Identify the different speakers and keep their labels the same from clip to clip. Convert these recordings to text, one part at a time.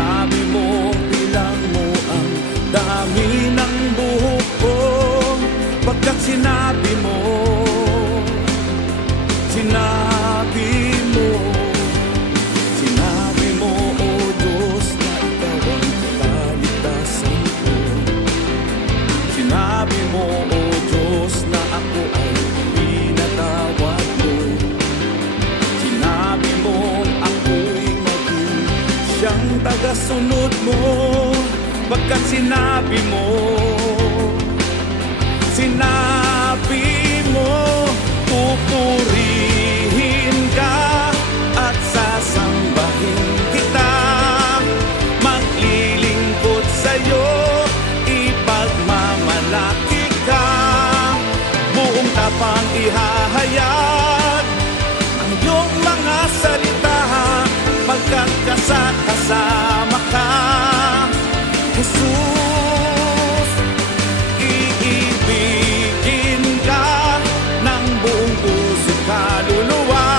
Speaker 1: Sabi mo, bilang mo ang dami ng buhok ko. Pagkat sinabi mo, sinabi mo Sinabi mo, O oh Diyos, na ikaw ang kaligtasan ko. Sinabi mo, O oh Diyos, na ako ay tagasunod mo Pagkat sinabi mo Sinabi mo, pupurihin ka at sasambahin kita. Maglilingkod sa'yo, ipagmamalaki ka. Buong tapang ihahayag kasama ka. Jesus, Iibigin ka ng buong puso kaluluwa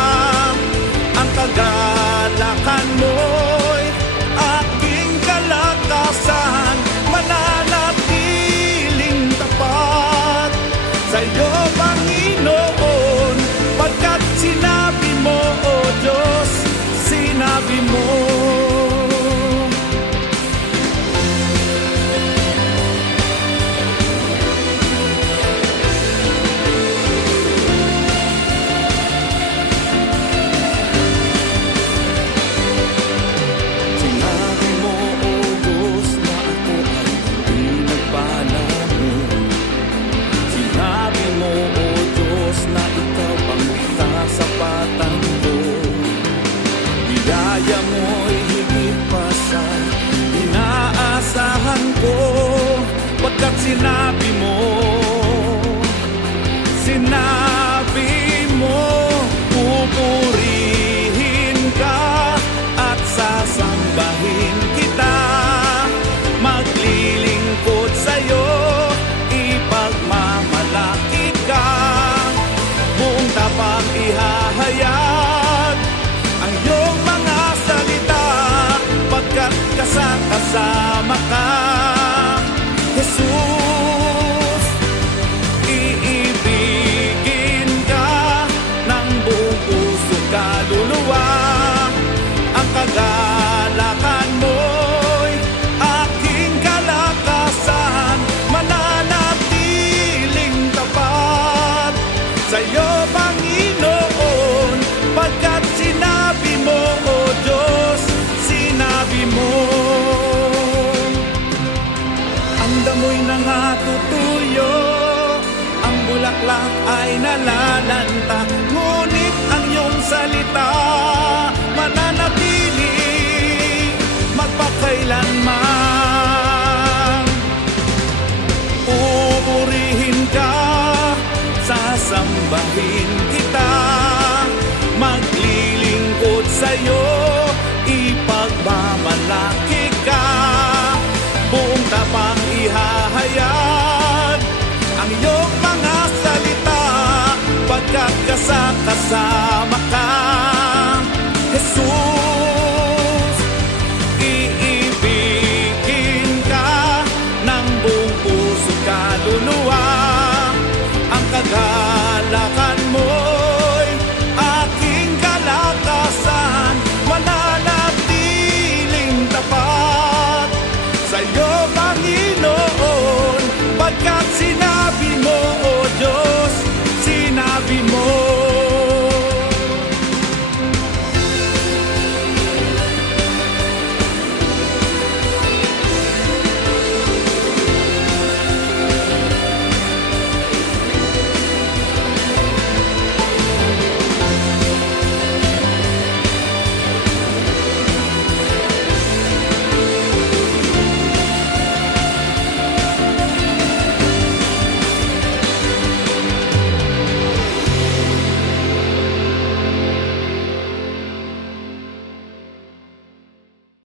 Speaker 1: Ang kagalakan mo'y aking kalakasan Mananatiling tapat sa'yo, tapang ihahayag. Ang iyong mga salita pagkat kasama ka. Jesus, Iibigin ka ng buong puso kaluluwa. Ang kagalakan mo'y aking kalakasan. Mananatiling tapat. Sa'yo Panginoon ang damoy nangatutuyo Ang bulaklak ay nalalanta Ngunit ang iyong salita Mananatili